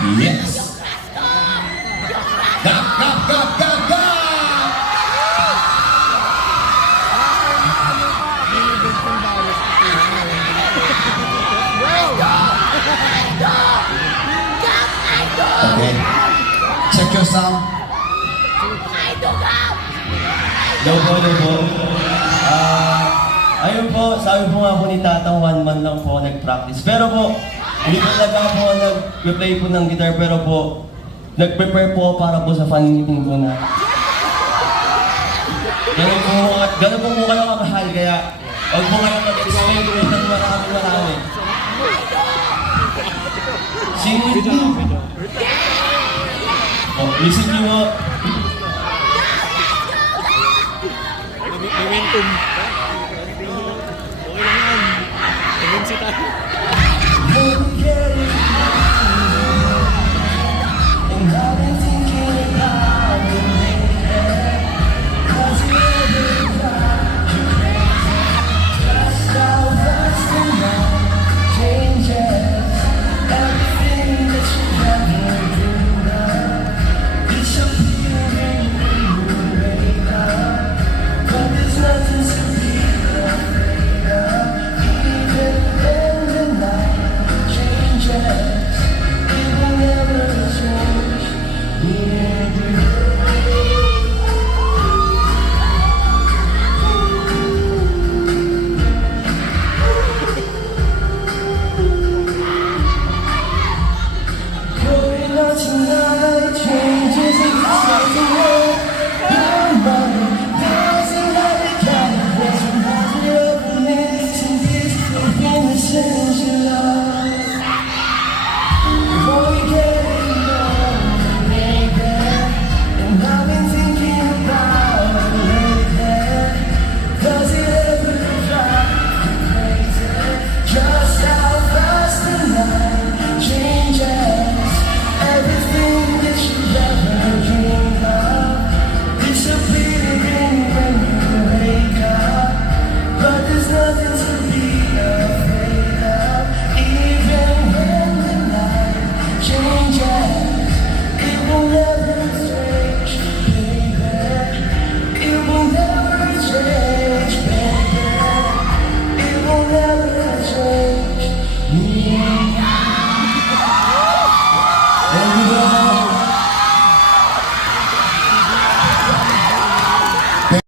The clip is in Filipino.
Yes! Gap, gap, gap, gap, gap! Okay. Check your sound. Hello po, hello po. Ayun po, sabi po nga po ni Tatang 1 month lang po nag-practice. Pero po, hindi po talaga po nag-play po ng guitar, pero po, nag-prepare po para po sa fan meeting po na. Ganun po kayo kamahal, kaya huwag po kayo mag-expect ng marami. Singit po. Oh, listen nyo po. Momentum. Okay lang yan. Tendency tayo.